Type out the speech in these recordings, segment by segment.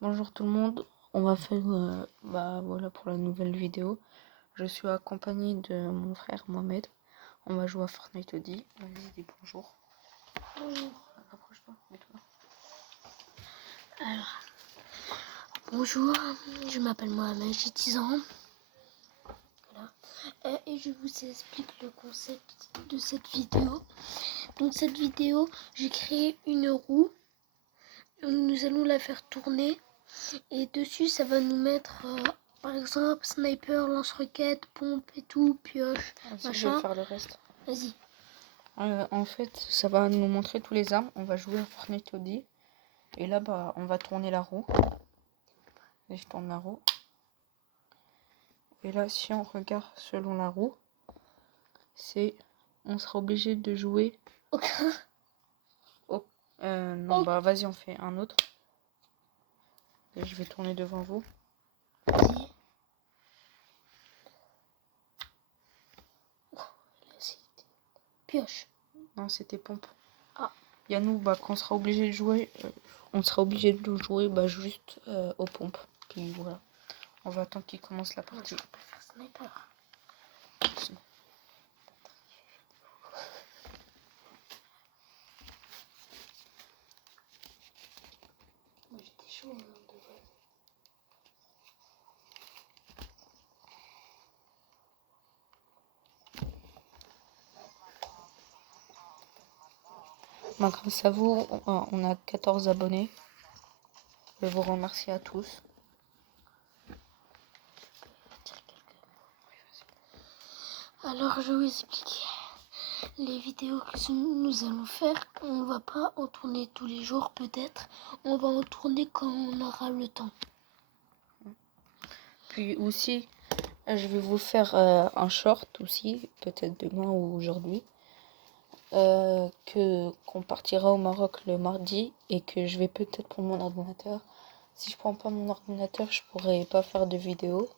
Bonjour tout le monde, on va faire voilà pour la nouvelle vidéo. Je suis accompagné de mon frère Mohamed. On va jouer à Fortnite Audi. Vas-y, dis bonjour. Bonjour. Rapproche-toi, mets-toi. Alors, bonjour, je m'appelle Mohamed, j'ai 10 ans. Voilà. Et je vous explique le concept de cette vidéo. Donc cette vidéo, j'ai créé une roue. Nous allons la faire tourner. Et dessus, ça va nous mettre, par exemple, sniper, lance-roquette, pompe et tout, pioche, Vas-y, je machin. vais faire le reste. Vas-y. En fait, ça va nous montrer tous les armes. On va jouer à Fortnite Audi. Et là, on va tourner la roue. Et je tourne la roue. Et là, si on regarde selon la roue, on sera obligé de jouer. Aucun. Non, vas-y, on fait un autre. Et je vais tourner devant vous. Vas-y. Pioche. Non, c'était pompe. Ah. Il y a nous, qu'on sera obligé de jouer. On sera obligé de jouer juste aux pompes. Puis voilà. On va attendre qu'il commence la partie. Moi, je peux faire sniper. Moi j'étais chaud de vrai. Grâce à vous, on a 14 abonnés. Je vous remercie à tous. Alors je vais vous expliquer les vidéos que nous allons faire. On va pas en tourner tous les jours peut-être. On va en tourner quand on aura le temps. Puis aussi, je vais vous faire un short aussi, peut-être demain ou aujourd'hui. Qu'on partira au Maroc le mardi et que je vais peut-être prendre mon ordinateur. Si je prends pas mon ordinateur, je pourrai pas faire de vidéo.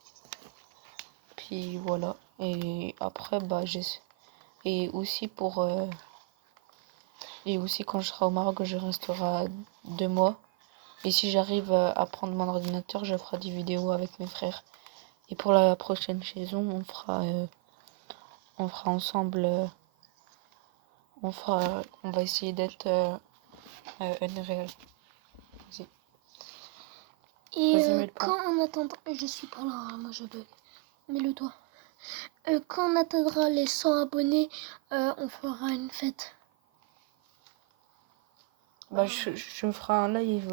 Puis voilà. Et après, et aussi quand je serai au Maroc, je resterai 2 mois. Et si j'arrive à prendre mon ordinateur, je ferai des vidéos avec mes frères. Et pour la prochaine saison, on fera ensemble. On va essayer d'être unreal. Vas-y. Et Vas-y, mets le point. quand on attendra, je suis pas là, hein, moi je bug. Mets-le toi. Quand on atteindra les 100 abonnés, on fera une fête. Je ferai un live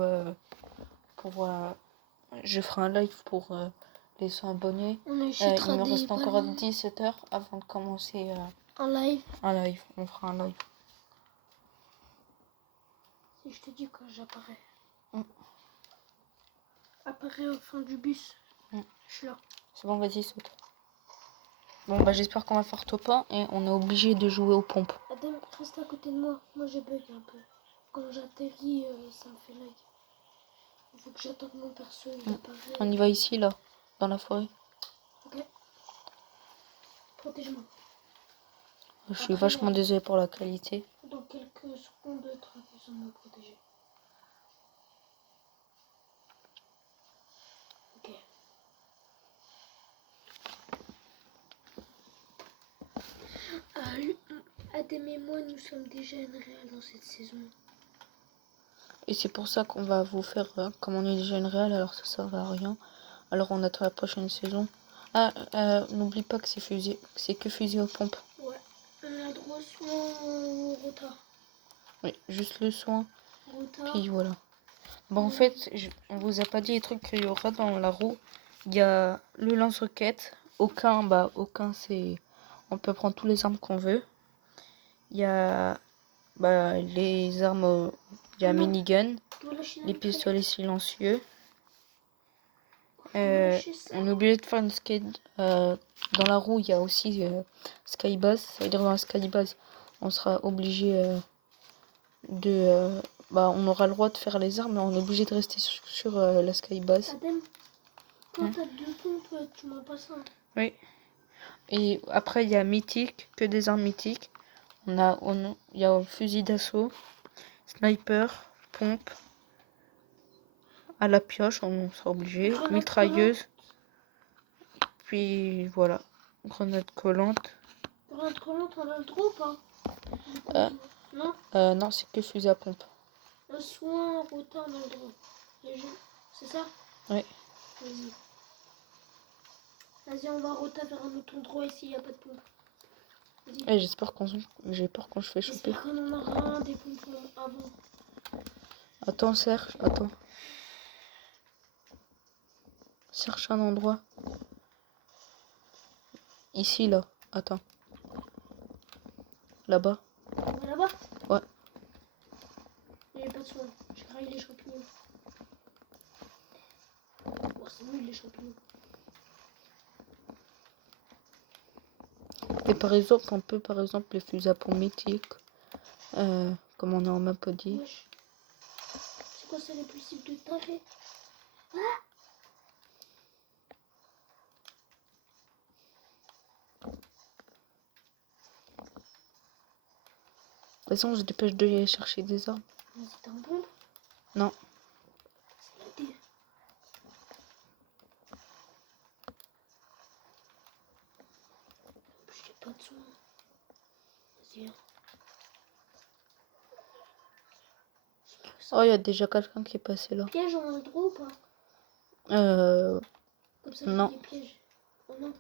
pour les 100 abonnés. On Il achètera me des reste encore ballons 17 heures avant de commencer en live. un live. On fera un live. Si je te dis quand j'apparais. Apparaît au fond du bus. Je suis là. C'est bon, vas-y, saute. Bon, j'espère qu'on va faire top 1 et on est obligé de jouer aux pompes. Adam, reste à côté de moi. Moi, j'ai bug un peu. Quand j'atterris, ça me fait lag. Il faut que j'attende mon perso. Il apparaît. On y va ici, là, dans la forêt. Ok. Protège-moi. Je suis vachement désolé pour la qualité. Dans quelques secondes, tu auras besoin de me protéger. Ok. Adam et moi, nous sommes déjà unreal dans cette saison. Et c'est pour ça qu'on va vous faire, comme on est déjà une réal, alors ça sert à rien. Alors on attend la prochaine saison. N'oublie pas que c'est que fusil aux pompes. Ouais. On a droit soin au retard. Oui, juste le soin. Retard. Puis voilà. En fait, on vous a pas dit les trucs qu'il y aura dans la roue. Il y a le lance-roquette. Aucun c'est... On peut prendre tous les armes qu'on veut. Il y a les armes... Il y a minigun. Les pistolets silencieux. On est obligé de faire une skate. Dans la roue, il y a aussi Skybase. Ça veut dire dans la Skybase, on sera obligé on aura le droit de faire les armes, mais on est obligé de rester sur la Skybase. Adam, quand t'as 2 pompes, tu m'en passes un. Oui. Et après, il y a mythique, que des armes mythiques. Il y a fusil d'assaut, sniper, pompe, à la pioche, on sera obligé. Mitrailleuse. Puis voilà. Grenade collante. Grenade collante, on a le droit ou pas? Non. Non, c'est que fusil à pompe. Un soin, rotin, on a le droit. C'est ça? Oui. Vas-y. Vas-y, on va roter vers un autre endroit ici, il n'y a pas de pompe. Et j'ai peur quand je fais choper. J'espère qu'on en aura un des pompes avant. Attends, Serge, attends. Cherche un endroit. Ici, là. Attends. Là-bas. Là-bas? Ouais. J'ai pas de soin. Je graille les champignons. Oh, c'est nul les champignons. Et par exemple, on peut les fusils à pompe mythiques. Comme on a en map dit. Wesh. C'est quoi ça les possibles de taré? Ah! De toute façon, je dépêche de aller chercher des armes. Mais c'est un bombe? Non. C'est la D. J'ai pas de soin. Vas-y. Oh, il y a déjà quelqu'un qui est passé là. Piège, on a le droit ou pas? Comme ça, non. Des pièges. Oh non.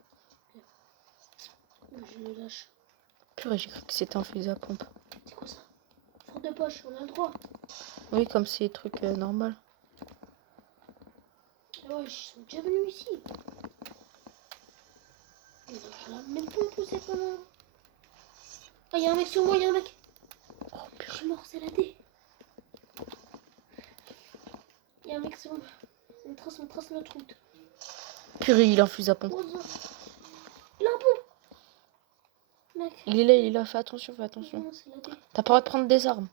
Je le lâche. Purée, j'ai cru que c'était un fusil à pompe. C'est quoi ça? Fort de poche, on a le droit. Oui, comme c'est des trucs normal. Ouais, ils sont déjà venus ici. Mais donc, je la même pas poussé comment. Ah, y'a un mec sur moi, y'a un mec. Oh, Je purée. suis mort, c'est la D. Y'a un mec sur moi. On trace notre route. Purée, il a un fusil à pompe. Oh, il a un pompe. Mec. Il est là, fais attention, fais attention. Non, c'est la D. T'as pas le droit de prendre des armes.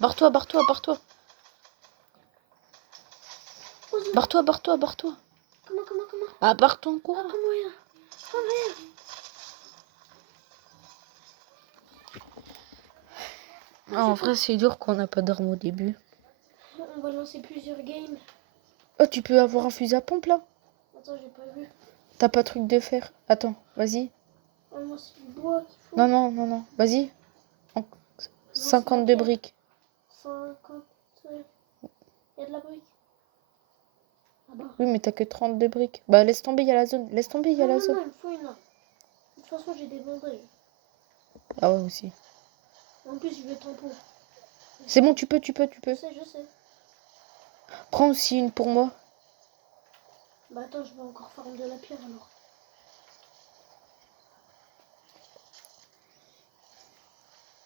Barre-toi, barre-toi, barre-toi. Oh, Barre-toi, barre-toi, barre-toi. Comment? Ah, barre-toi en Ah, courant. comment y'a? Ah, en vrai, c'est dur qu'on n'a pas d'armes au début. On va lancer plusieurs games. Oh, tu peux avoir un fusil à pompe là? Attends, j'ai pas vu. T'as pas truc de fer? Attends, vas-y. Ah, moi, c'est du bois qu'il faut. Non. Vas-y. 52 briques. 50. Y'a de la brique. Là-bas. Oui, mais t'as que 32 briques. Bah, laisse tomber, il y a la zone. Laisse tomber, il y a la zone. Non, il me faut une là. De toute façon, j'ai des bandages. Ah ouais, aussi. En plus, je vais tampon. C'est bon, tu peux. Je sais. Prends aussi une pour moi. Bah attends, je vais encore farm de la pierre alors.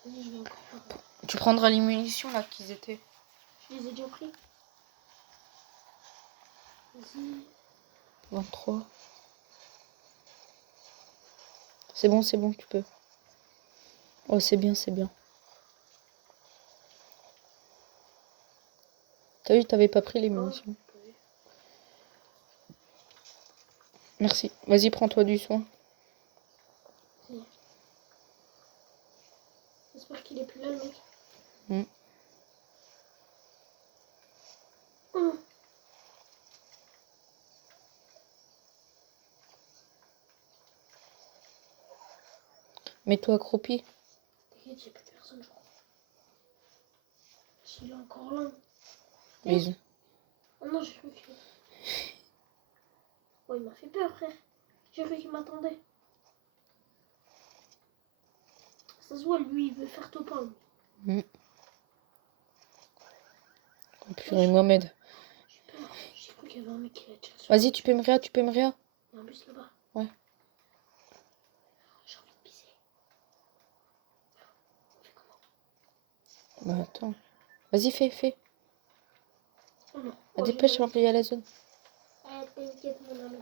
Vas-y, je vais encore farm. Tu prendras les munitions là qu'ils étaient. Je les ai déjà pris. Vas-y. 23. C'est bon, tu peux. Oh, c'est bien. T'as vu, t'avais pas pris les munitions. Merci. Vas-y, prends-toi du soin. J'espère qu'il est plus là, le mec. Mets-toi accroupi. T'inquiète, y'a plus personne, je crois. S'il est encore là. Bisous. Oh non, j'ai cru qu'il... Oh, il m'a fait peur, frère. J'ai cru qu'il m'attendait. Ça se voit, lui, il veut faire topin. Purée, Mohamed. J'ai peur. J'ai cru qu'il y avait un mec qui l'a tiré sur. Vas-y, tu peux me réa. Il y a un bus là-bas. Ouais. J'ai envie de pisser. On fait comment? Bah attends. Vas-y, fais. Oh non. Ah, dépêche avant qu'il y ait la zone. Ah, t'inquiète, mon ami.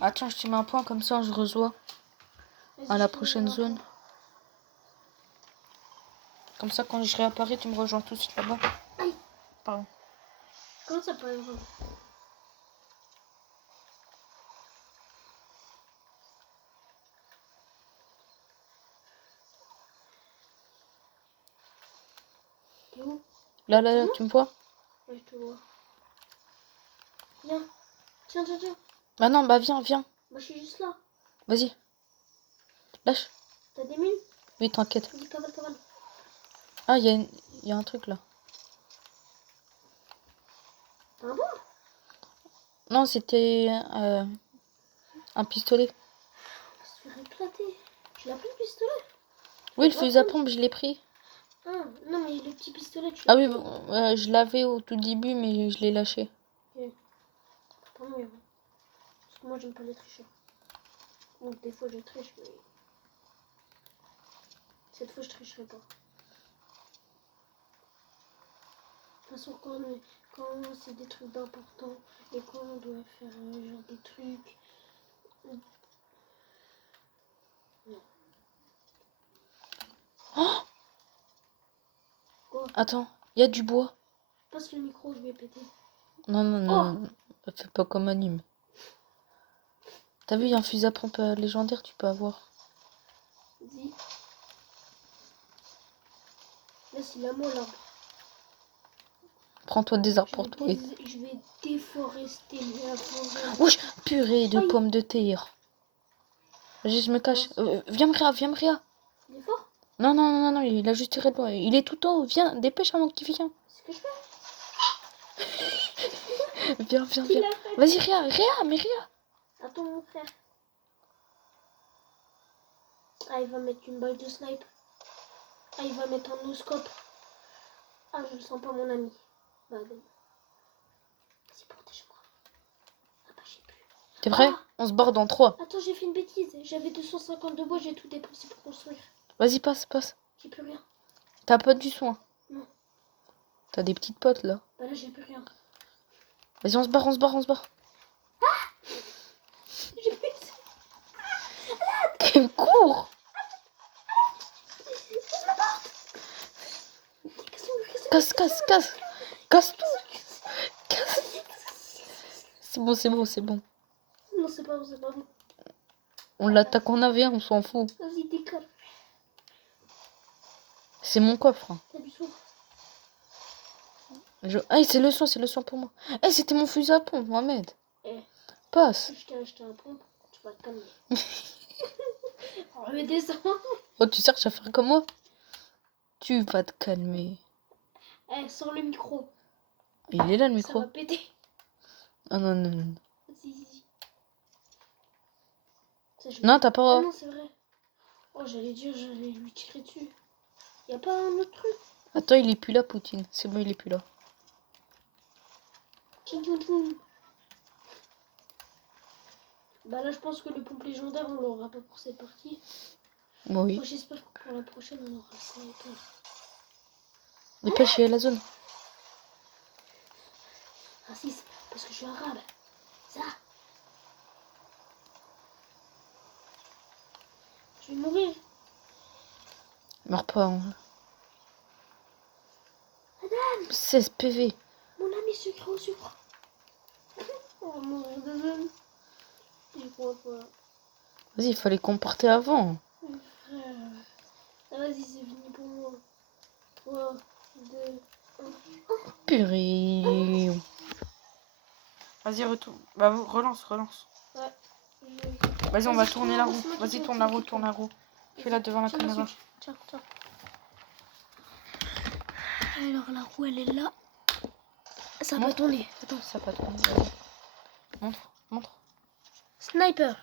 Attends, je te mets un point comme ça, je reçois à la prochaine zone. Comme ça, quand je réapparais, tu me rejoins tout de suite là-bas. Aïe. Pardon. Comment ça peut être? T'es où? Là, tu me vois? Ouais, je te vois. Viens. Tiens. Bah non, bah viens. Moi, je suis juste là. Vas-y. Lâche. T'as des mines? Oui, t'inquiète. Vas-y, cavale. Ah, il y a un truc là. T'as un bon? Non, c'était un pistolet. On va se faire éclater. Tu l'as pris le pistolet? Oui, le vas fusil à prendre. pompe, je l'ai pris. Ah, non, mais le petit pistolet, tu Ah l'as oui, pris? bon, je l'avais au tout début, mais je l'ai lâché. Ok. Tant mieux. Parce que moi, j'aime pas les tricheurs. Donc, des fois, je triche, mais cette fois, je tricherai pas. De toute façon, quand c'est des trucs d'important et quand on doit faire genre des trucs. Non. Oh, Quoi? attends, il y a du bois. Passe le micro, je vais péter. Non. Fais pas comme anime. T'as vu, il y a un fusil à pompe légendaire, tu peux avoir. Vas-y. Là, c'est la moi, l'arbre. Prends-toi des arbres pour toi. Oui. Je vais déforester la forêt. Wesh, purée de Aïe. pommes de terre. Vas-y, je me cache. Viens me réa. Il est fort? Non, il a juste tiré de moi. Il est tout en haut. Viens, dépêche avant qu'il vienne. C'est ce que je fais. Viens. Qui l'a fait? Vas-y, réa. Attends, mon frère. Ah, il va mettre une balle de snipe. Ah, il va mettre un no-scope. Ah, je le sens pas, mon ami. Bah, bon. Vas-y, protège-moi. Ah, bah, j'ai plus. T'es prêt? Ah. On se barre dans 3. Attends, j'ai fait une bêtise. J'avais 250 de bois, j'ai tout dépensé pour construire. Vas-y, passe. J'ai plus rien. T'as pas du soin? Non. T'as des petites potes là. Bah, là, j'ai plus rien. Vas-y, on se barre. J'ai plus. Cours! Casse tout! Casse! C'est bon. Non, c'est pas bon. On l'attaque en avion, on s'en fout. Vas-y, décolle. C'est mon coffre. T'as du soin. Ah, c'est le soin pour moi. Eh, c'était mon fusil à pompe, Mohamed. Eh, Passe. je t'ai acheté un pompe, tu vas te calmer. On redescend. Oh, tu cherches à faire comme moi? Tu vas te calmer. Eh, sors le micro. Il est là le Ça micro. va péter. Ah non. Vas-y. Ça, Non, t'as Ah pas. non, c'est vrai. Oh, j'allais lui tirer dessus. Y a pas un autre truc? Attends, il est plus là, Poutine. C'est bon, il est plus là. Bah là, je pense que le pompe légendaire, on l'aura pas pour cette partie. Bon, oui. Moi, j'espère que pour la prochaine, on aura le sniper. Dépêche, il y a la zone. Raciste, parce que je suis arabe. Ça. Je vais mourir. Meurs pas. Hein. Madame, 16 PV. mon ami sucre au sucre. On va mourir de zone. J'y crois pas. Vas-y, il fallait comporter avant. Frère. Ah, vas-y, c'est fini pour moi. 3, 2, 1. Purée. Vas-y, retourne. Bah, relance. Ouais. Vas-y, on va Vas-y, tourner la roue. c'est moi qui Vas-y, vais tourne te la roue. Fais-la devant la Tiens, caméra. Tiens. Alors, la roue, elle est là. Ça va tourner. Attends. Ça va tourner. Montre. Sniper.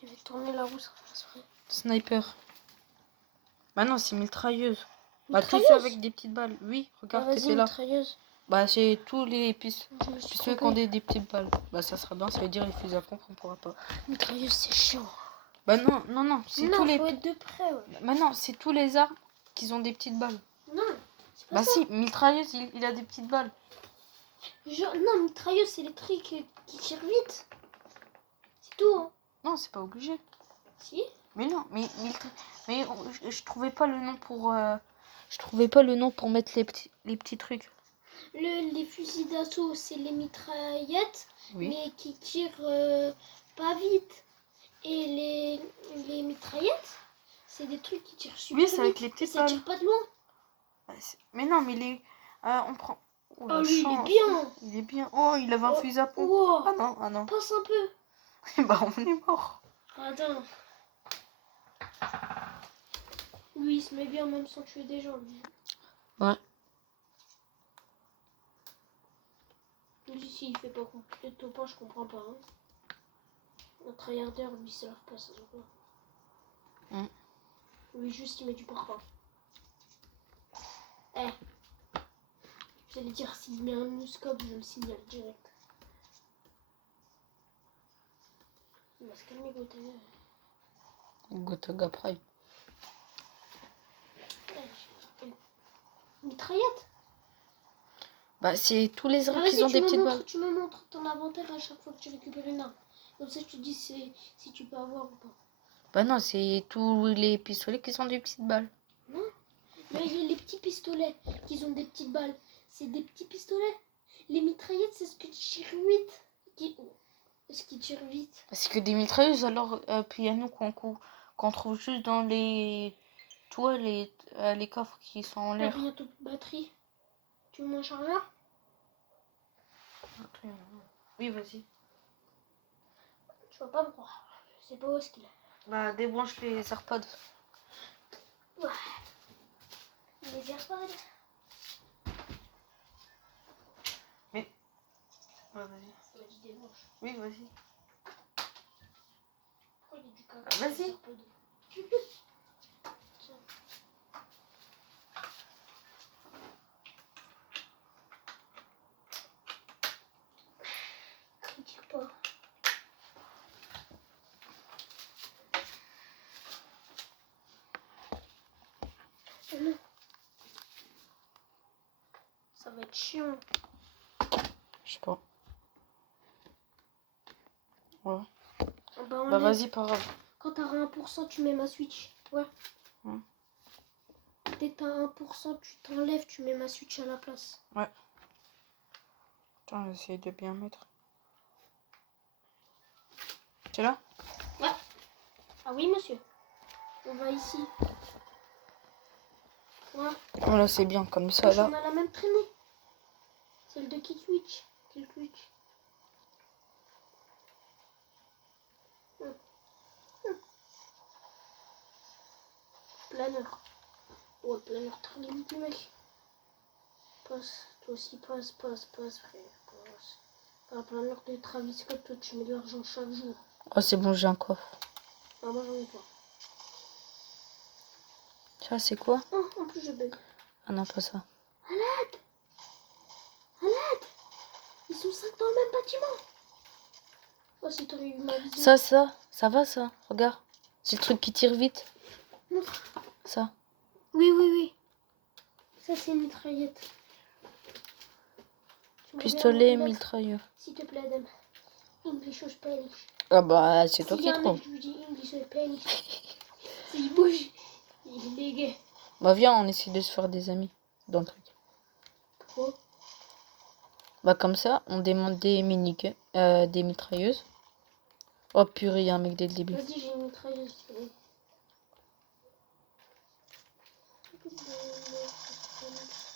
Je vais tourner la roue, ça se ferait. Sniper. Bah non, c'est mitrailleuse. Bah, tous Mitrailleuse. ceux avec des petites balles. Oui, regarde, Vas-y, t'étais là. mitrailleuse. Bah, c'est tous les pistes. Je me suis Ceux qui ont des petites balles. Bah, ça sera bien, ça veut dire les fusils à pompe, on pourra pas. Mitrailleuse, c'est chiant. Bah, non, c'est tous les. Faut être de près, ouais. Bah, non, c'est tous les armes qui ont des petites balles. Non, c'est pas Bah, ça. si, mitrailleuse, il a des petites balles. Non, mitrailleuse, c'est les trucs qui tirent vite. C'est tout, hein. Non, c'est pas obligé. Si. Mais non, mais je trouvais pas le nom pour. Je trouvais pas le nom pour mettre les petits trucs. Les fusils d'assaut, c'est les mitraillettes, Oui. mais qui tirent pas vite. Et les mitraillettes, c'est des trucs qui tirent super Oui, vite. c'est avec les petites Ça balles. tire pas de loin. Bah, mais non, mais les. On prend. Oh, Oh, la lui, il est chance. bien. Il est bien. Oh, il avait un fusil à pompe. Oh, Ah non, ah non. passe un peu. Bah, on est mort. Attends. Lui, il se met bien même sans tuer des gens, lui. Ouais. Lui, si il fait pas compliqué de topin, je comprends pas. Hein. Un tryharder, lui, ça leur passe. Mm. Lui, juste, il met du parfum. Eh. J'allais dire, s'il met un no-scope, je le signale direct. Il va se calmer, Gotaga. Gotaga Prime. Mitraillette. Bah, c'est tous les Ah, arbres qui vas-y, ont des petites balles. tu me montres ton inventaire à chaque fois que tu récupères une arme. Comme ça, je te dis si tu peux avoir ou pas. Bah non, c'est tous les pistolets qui sont des petites balles. Non. Mais il y a les petits pistolets qui ont des petites balles. C'est des petits pistolets. Les mitraillettes, c'est ce que tu tires vite. Ce qui tire vite. C'est que des mitrailleuses, alors, puis à nous qu'on trouve juste dans les... Tu vois, les coffres qui sont en Là, l'air. bientôt de batterie. Tu veux mon chargeur? Oui, vas-y. Tu vas pas me croire. Je sais pas où est-ce qu'il est. Bah, débranche les AirPods. Ouais. Les AirPods. Mais... Ouais, vas-y. Ça m'a dit débranche. Oui, vas-y. Pourquoi il y a du caca? Vas-y. Tiens. Critique pas. Ça va être chiant. Je sais pas. Ouais. Bah, Bah, vas-y, pas grave. Quand t'as 1%, tu mets ma Switch. Ouais. Dès que t'as 1%, tu t'enlèves, tu mets ma Switch à la place. Ouais. Attends, j'essaie de bien mettre. C'est là? Ouais. Ah oui, monsieur. On va ici. Ouais. Voilà, c'est bien comme ça, là. On a la même traînée. Celle de Kill Twitch. Kill Twitch. Planeur. Ouais, planeur très limité, mec. Passe. Toi aussi, passe, frère. Passe. Un planeur de Travis Scott, toi, tu mets de l'argent chaque jour. Oh, c'est bon, j'ai un coffre. Ah, moi, j'en ai pas. Ça, c'est quoi? Oh, en plus, je bug. Ah non, pas ça. À l'aide! Ils sont 5 dans le même bâtiment. Oh, si t'aurais eu ma vision. Ça va, ça. Regarde. C'est le truc qui tire vite. Montre. Ça. Oui. Ça, c'est une mitraillette. Pistolet, mitrailleur. S'il te plaît, Adam. English or Spanish. Ah bah, c'est toi qui y a un trouves. mec qui lui dit English or Spanish. S'il bouge, il est gay. Bah, viens, on essaie de se faire des amis dans le truc. Pourquoi? Bah, comme ça, on demande des des mitrailleuses. Oh purée, y a un mec dès le début. Vas-y, j'ai une mitrailleuse.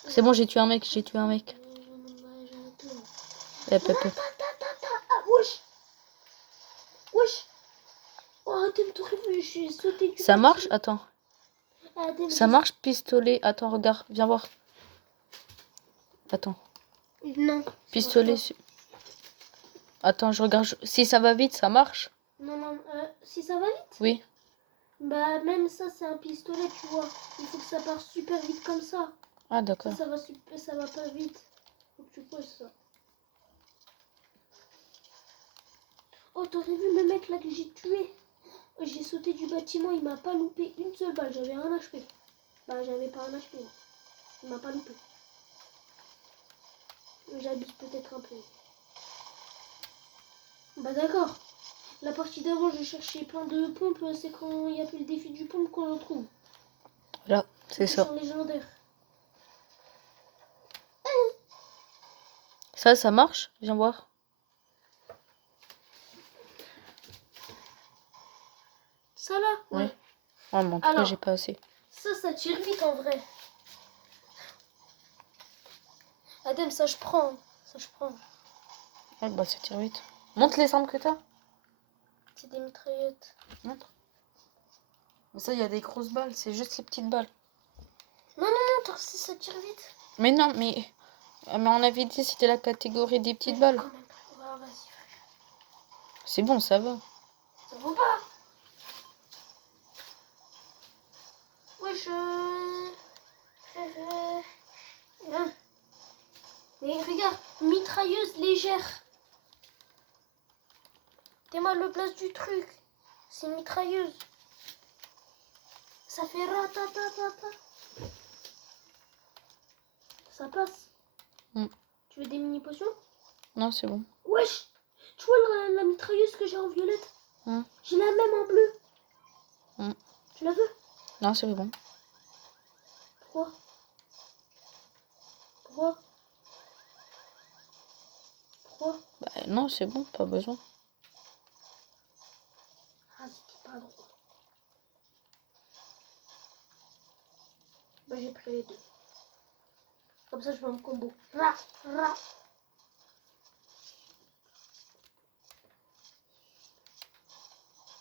C'est bon, j'ai tué un mec. Hop. Ah, wesh. Oh, Adam, t'aurais vu, j'ai sauté du Ça marche? Attends. Adam, Ça marche, pistolet. Attends, regarde, viens voir. Attends. Non. Pistolet. Attends, je regarde. Si ça va vite, ça marche? Non, si ça va vite? Oui. Bah, même ça, c'est un pistolet, tu vois. Il faut que ça parte super vite comme ça. Ah, d'accord. Ça va pas vite. Faut que tu poses ça. Oh, t'aurais vu le mec là que j'ai tué? J'ai sauté du bâtiment, il m'a pas loupé une seule balle. J'avais un HP. Bah, j'avais pas un HP. Il m'a pas loupé. J'abuse peut-être un peu. Bah, d'accord. La partie d'avant, je cherchais plein de pompes. C'est quand il y a plus le défi du pompe qu'on le trouve. Là, c'est ça. Légendaire. Ça marche? Viens voir. Ça là? Ouais. Oh, mais en tout cas, j'ai pas assez. Ça tire vite en vrai. Adem, ça je prends. Ça je prends. Ouais, bah ça tire vite. Montre les armes que t'as. C'est des mitraillettes. Montre. Mais ça, il y a des grosses balles, c'est juste les petites balles. Non, si ça tire vite. Mais non, mais on avait dit c'était la catégorie des petites balles. Quand même. Ouais, vas-y. C'est bon, ça va. Ça vaut pas. Wesh. Hein. Mais regarde, mitrailleuse légère. T'es mal le place du truc. C'est une mitrailleuse. Ça fait ratatatata. Ça passe. Tu veux des mini potions? Non, c'est bon. Wesh. Tu vois la mitrailleuse que j'ai en violette? J'ai la même en bleu. Tu la veux? Non, c'est bon. Pourquoi? Pourquoi? Bah non, c'est bon, pas besoin. Ah, c'était pas drôle. Bah, j'ai pris les deux. Comme ça, je fais un combo.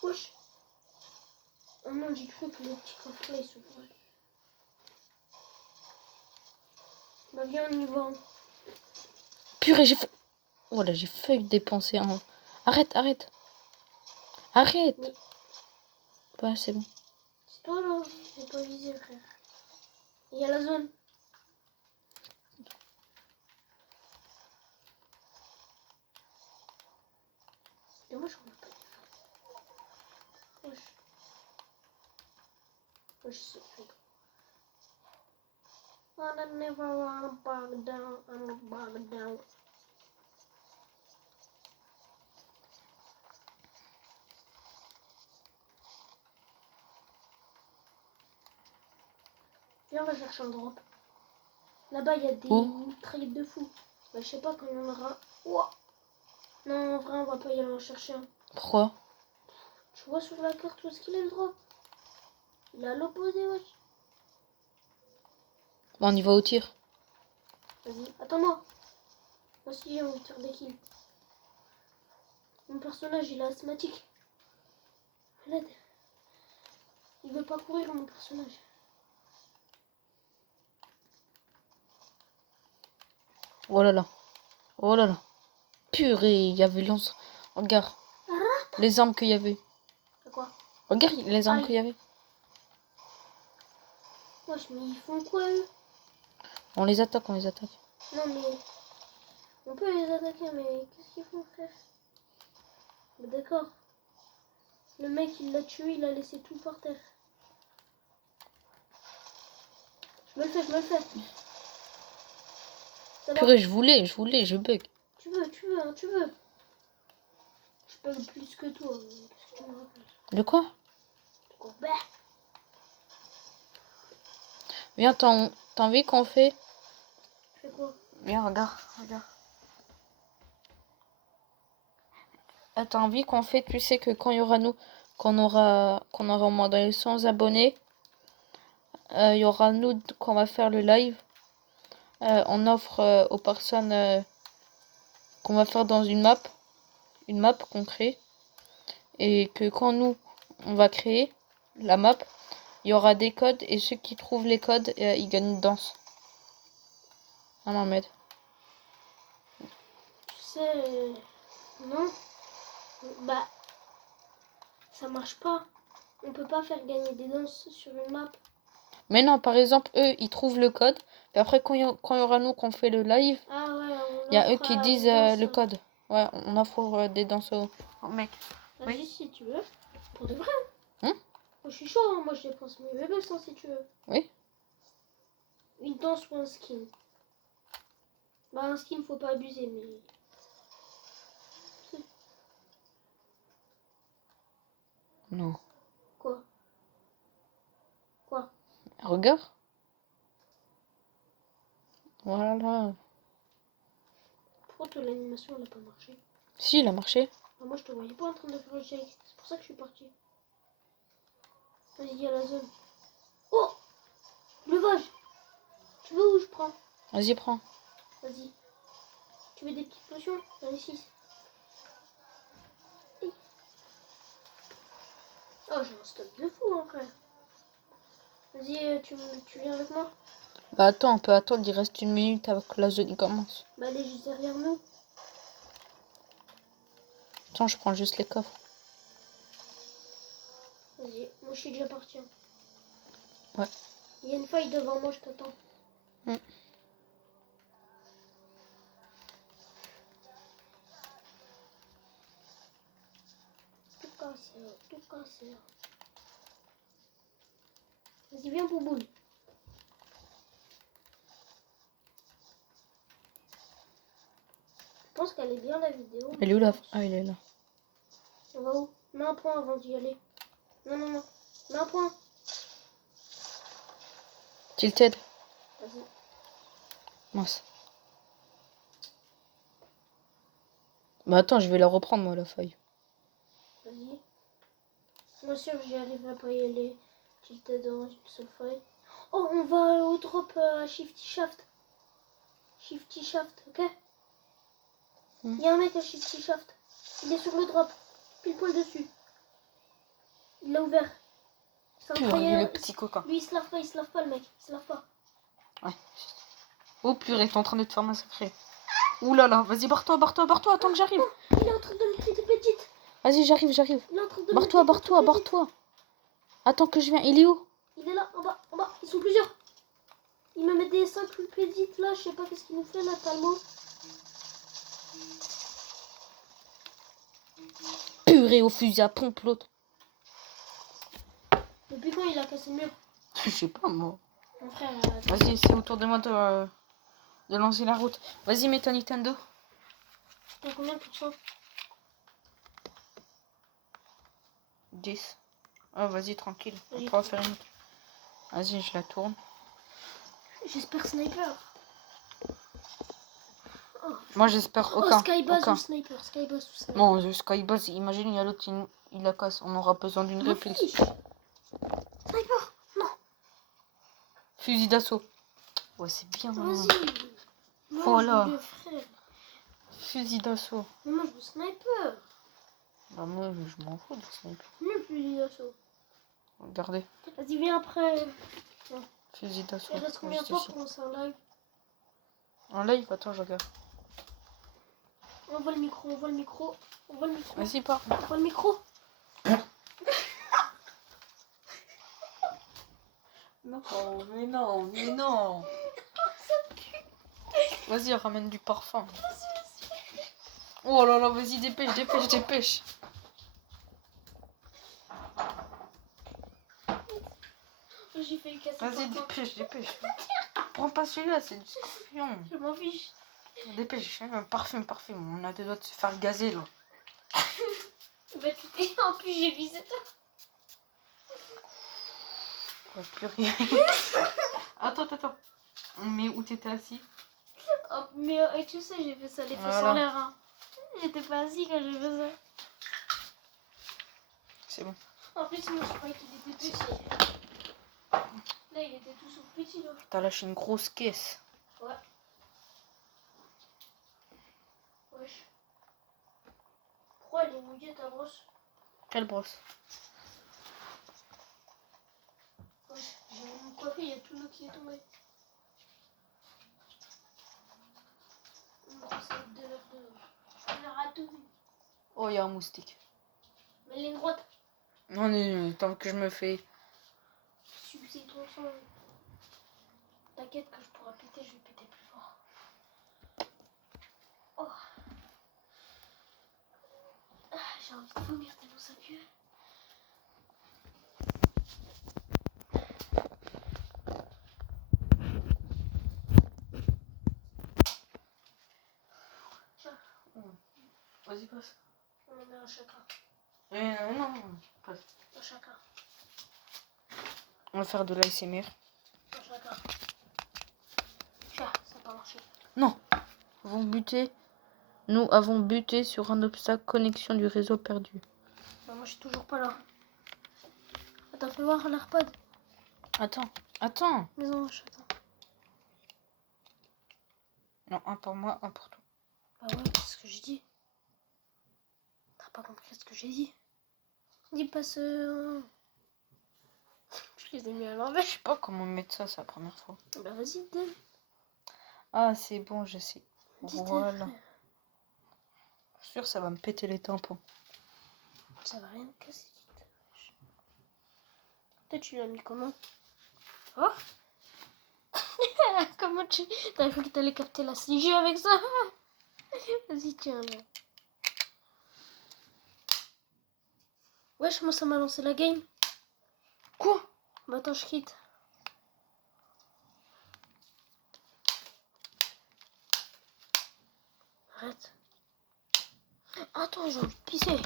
Wesh. Oh non, j'ai cru que le petit coffret s'ouvrait. Bah, viens, on y va. Purée, j'ai fait... Voilà, j'ai failli dépenser un... Arrête. Arrête. Mais... Ouais, c'est bon. C'est toi, là. J'ai pas visé, frère. Il y a la zone. Et moi, je comprends pas. Wesh. Wesh, c'est fait. I never wanna back down. I'm not back down. Viens, on va chercher un drop. Là-bas, il y a des mitraillettes de fou. Bah, je sais pas quand il y en aura. Ouah. Non, en vrai, on va pas y aller en chercher un. Pourquoi? Tu vois sur la carte où est-ce qu'il est le drop? Il est à l'opposé, wesh. Bon, on y va au tir. Vas-y, attends-moi. Moi aussi, j'ai envie de faire des kills. Mon personnage, il est asthmatique. Malade. Il veut pas courir, mon personnage. Oh là là. Oh là là. Purée, il y avait lance. Regarde. Les armes qu'il y avait. Quoi? Regarde les armes qu'il y avait. Wesh, mais ils font quoi, eux? On les attaque. Non, mais... On peut les attaquer, mais qu'est-ce qu'ils font, frère? Mais d'accord. Le mec, il l'a tué, il a laissé tout par terre. Je me le fais. Ça va. Purée, je voulais, je bug. Tu veux. Je bug plus que toi. Qu'est-ce que tu me rappelles? De quoi? Bah. Viens, t'as envie qu'on fait? Fais quoi? Viens, regarde. T'as envie qu'on fait, tu sais que quand il y aura qu'on aura au moins dans les 100 abonnés, il y aura nous qu'on va faire le live. On offre aux personnes qu'on va faire dans une map qu'on crée. Et que quand nous, on va créer la map, il y aura des codes et ceux qui trouvent les codes, ils gagnent une danse. Ah Mohamed. Tu sais... Non. Bah... Ça marche pas. On peut pas faire gagner des danses sur une map. Mais non, par exemple, eux, ils trouvent le code. Et après, quand il y aura nous qu'on fait le live, il y a eux qui disent le code. Ouais, on offre des danses aux mecs. Vas-y, si tu veux. Pour de vrai. Moi, je suis chaud, hein. Moi je dépense mes bébés sans si tu veux. Oui. Une danse ou un skin. Bah un skin faut pas abuser mais... Non. Quoi? Regarde. Voilà. Pourquoi toi l'animation elle a pas marché? Si, il a marché. Bah, moi je te voyais pas en train de faire le shake. C'est pour ça que je suis partie. Vas-y, à la zone. Oh! Levage! Tu veux où je prends? Vas-y, prends. Vas-y. Tu veux des petites potions? J'en ai 6. Oh, j'ai un stock de fou, hein, frère. Vas-y, tu viens avec moi? Bah attends, on peut attendre, il reste 1 minute avant que la zone commence. Bah, elle est juste derrière nous. Attends, je prends juste les coffres. Vas-y, moi je suis déjà parti. Hein. Ouais. Il y a une faille devant moi, je t'attends. Mm. Tout cassé, tout cassé. Vas-y, viens, Bouboule. Je pense qu'elle est bien la vidéo. Elle est où là? Ah, il est là. On va où? Mets un point avant d'y aller. Non, non, non. Mets un point. Tilted. Vas-y. Mince. Bah attends, je vais la reprendre moi la feuille. Vas-y. Moi sûr, j'y arriverai pas à y aller. Tilted dans une seule feuille. Oh, on va au drop à Shifty Shaft. Shifty Shaft, ok? Il y a un mec à Shifty Shaft. Il est sur le drop. Pile poil dessus. Il l'a ouvert. C'est un Purée, frayeur. le petit coquin. Lui, il se lave pas le mec. Il se lave pas. Ouais. Oh purée, t'es en train de te faire massacrer. Ouh là là, vas-y, barre-toi, attends que j'arrive. Oh, il est en train de me tuer des petites. Vas-y, j'arrive. Il est en train de me Barre-toi, tuer des petites. barre-toi. Attends que je viens, il est où? Il est là, en bas, en bas. Ils sont plusieurs. Il me met des 5 pédites là. Je sais pas qu'est-ce qu'il nous fait là, Talmo. Purée, au fusil à pompe l'autre. Depuis quand il a cassé le mur? Je sais pas moi. Mon frère. Vas-y, c'est autour de moi de lancer la route. Vas-y, mets ton Nintendo. T'as combien de pourcents? 10. Oh, vas-y, tranquille. On Vas-y. pourra faire une. Vas-y, je la tourne. J'espère sniper. Oh. Moi, j'espère aucun. Oh, Skybuzz aucun. ou sniper. Skybuzz ou sniper. Non, Skybuzz, imagine, il y a l'autre, il la casse. On aura besoin d'une M'en réplique. fiche. Sniper. Non. Fusil d'assaut. Ouais, c'est bien. Vas-y. Moi, Voilà. je veux le frère. Fusil d'assaut. Mais moi, je veux sniper. Bah, moi, je m'en fous du sniper. Le fusil d'assaut. Regardez. Vas-y, viens après. Fusil d'assaut. Il reste combien de temps pour lancer un live? En live, attends, je regarde. On voit le micro, on voit le micro. On voit le micro. Vas-y, pars. On voit le micro. Non, mais non, mais non. Vas-y, ramène du parfum. Oh là là, vas-y, dépêche. J'ai failli casser. Vas-y, dépêche. Prends pas celui-là, c'est du scorpion. Je m'en fiche. Dépêche, parfum. On a des doigts de se faire gazer là. Bah, en plus, j'ai visé toi. Ouais, plus rien. Attends. Mais où t'étais assis? Oh, mais tu sais, j'ai fait ça les fesses Voilà. en l'air. Hein. J'étais pas assis quand j'ai fait ça. C'est bon. En plus, moi, je croyais qu'il était petit. Là, il était tout sauf petit, là. T'as lâché une grosse caisse. Ouais. Wesh. Pourquoi elle est mouillée, ta brosse? Quelle brosse? Wesh, j'ai mon coiffé, il y a tout l'eau qui est tombé. Une brossette de l'heure de ratatouille. Oh, il y a un moustique. Mais ligne droite. Non, mais tant que je me fais. Subside ton sang. T'inquiète que je pourrais péter, je vais péter plus fort. Oh. Ah, j'ai envie de vomir tellement ça pue. Tiens, Vas-y, passe. on en met un chacun. Non, passe. Un chacun. On va faire de l'ASMR. Un chacun. Tiens, ça n'a pas marché. Non. Nous avons buté sur un obstacle, connexion du réseau perdu. Bah, moi, je suis toujours pas là. Attends, fais voir l'AirPod. Attends. Maison, attends. Non, un pour moi, un pour toi. Bah ouais, c'est ce que j'ai dit. T'as pas compris ce que j'ai dit. Dis pas ce... Je les ai mis à l'envers. Je sais pas comment mettre ça, c'est la première fois. Bah vas-y, donne. Ah, c'est bon, je sais. Dis Voilà. Je suis sûr, ça va me péter les tympans. Ça va rien casser. Toi, tu l'as mis comment? Oh. Comment tu... T'as cru que t'allais capter la 6G avec ça? Vas-y, tiens, là. Wesh, moi, ça m'a lancé la game. Quoi? Bah attends, je quitte. Arrête. Attends, j'ai envie de pisser.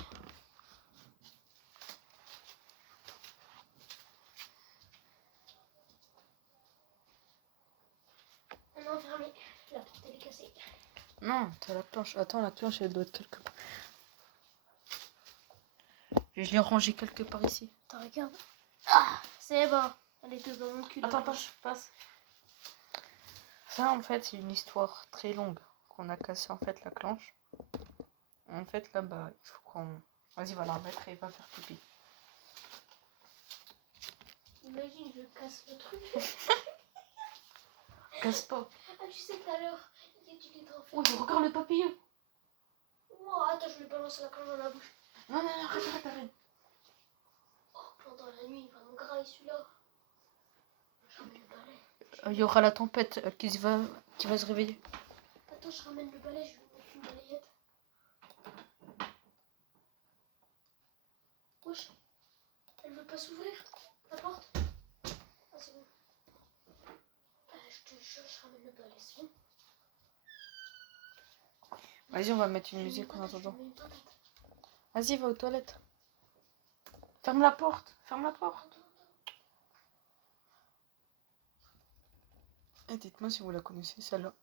Non, fermé. La porte, elle est cassée. Non, t'as la planche. Attends, la planche, elle doit être quelque part. Je l'ai rangée quelque part ici. Attends, regarde. Ah, c'est bon. Elle était dans mon cul. Attends, passe. Ça, en fait, c'est une histoire très longue. Qu'on a cassé, en fait, la planche. En fait, là, bah, il faut qu'on... Vas-y, va la remettre et va faire pipi. Imagine, je casse le truc. Casse pas. Ah, tu sais, tout à l'heure, il est en fait. Oh, je regarde le papillon. Oh, attends, je lui balance la cloche dans la bouche. Non, arrête. Oh, pendant la nuit, il va me grailler celui-là. Je ramène le balai. Il y aura la tempête qui va se réveiller. Attends, je ramène le balai, je vais mettre une balayette. Wesh, elle veut pas s'ouvrir, la porte. Ah, c'est bon. Je te jure, je ramène le balai, c'est bon. Vas-y, on va mettre une musique en attendant. Vas-y, va aux toilettes. Ferme la porte. Et dites-moi si vous la connaissez, celle-là.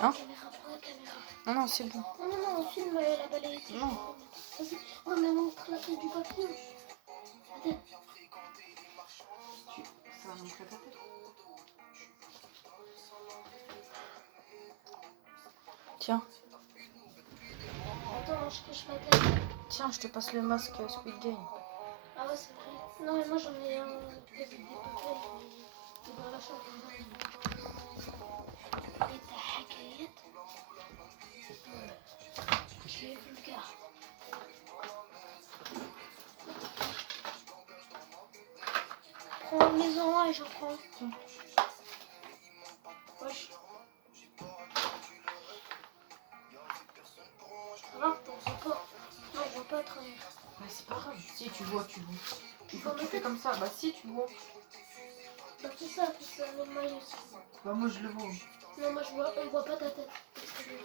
Hein? Non, c'est bon. Non, on filme la balayette. Non. Vas-y, on me montre la tête du papillon. Attends. Ça va montrer ta tête. Tiens. Attends, je cache ma tête. Tiens, je te passe le masque Squid Game. Ah ouais, c'est vrai. Non, mais moi j'en ai un avec des papiers. Il est dans la chambre. Et ta hackette. Qui est vulgaire. Prends la maison et j'en prends. Wesh. Ça va, t'en vois pas. Non, je vois pas trop. Bah, c'est pas grave. Si tu vois. Tu Faut vois que tu ma fais tête? comme ça. Bah, si tu vois. Bah c'est ça, le maillot aussi. Bah, moi je le vois. Non, moi on voit pas ta tête.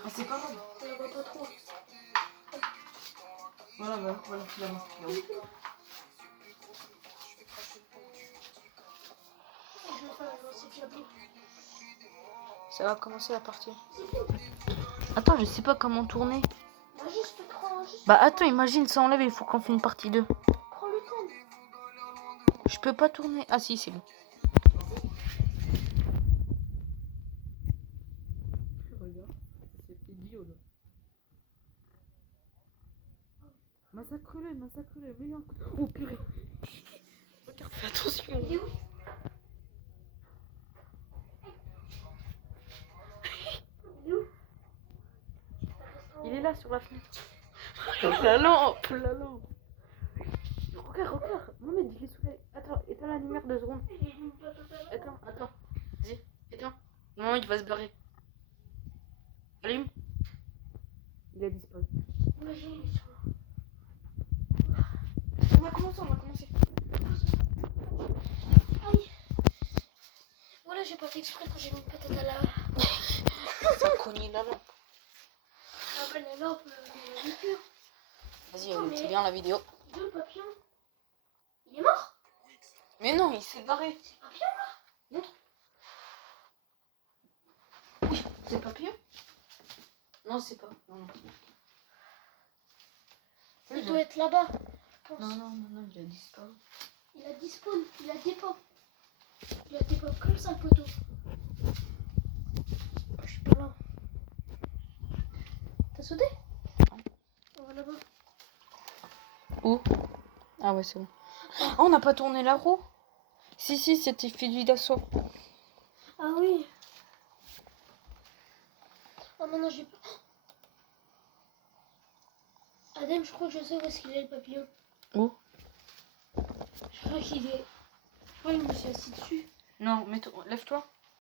Ah, c'est pas grave. On la voit pas trop. Voilà, tu la montres. Je vais faire aussi que la boue. Ça va commencer la partie. Attends, je sais pas comment tourner. Bah juste prends, Bah attends, imagine ça enlève, il faut qu'on fasse une partie 2. prends le temps. Je peux pas tourner. Ah si, c'est bon. Regarde, c'est idiot là. Massacre-le, mets un coup. Oh purée. Regarde, fais attention. Il est où? Il est où? Il est là sur la fenêtre. La lampe. Regarde. Mohamed, il est sous la... Attends, éteins la lumière 2 secondes. Attends, attends. Vas-y, éteins. Non, il va se barrer. Allume. Il a disparu. On va commencer, on va commencer. Aïe. Voilà, j'ai pas fait exprès quand j'ai mis une patate à la... Ça a cogné la lampe. Ah ben la lampe, la voiture. Vas-y, Oh, c'est mais- bien la vidéo. Le papillon. Il est mort? Mais non, il s'est barré. C'est papillon là? Oui, c'est papillon. Non, c'est pas. Non, non. Il doit être là-bas, je pense. Non, non, non, non, il a disparu. Il a disparu, il a des pop. Il a des pop comme ça, le poteau. Je suis pas là. T'as sauté? Non. On va là-bas. Où? Ah ouais, c'est bon. Oh, on n'a pas tourné la roue. Si, si, c'était fusil d'assaut. Ah oui. Oh maintenant j'ai pas. Adem, je crois que je sais où est-ce qu'il est le papillon. Où? Je crois qu'il est. Je crois qu'il me suis assis dessus. Non, lève-toi.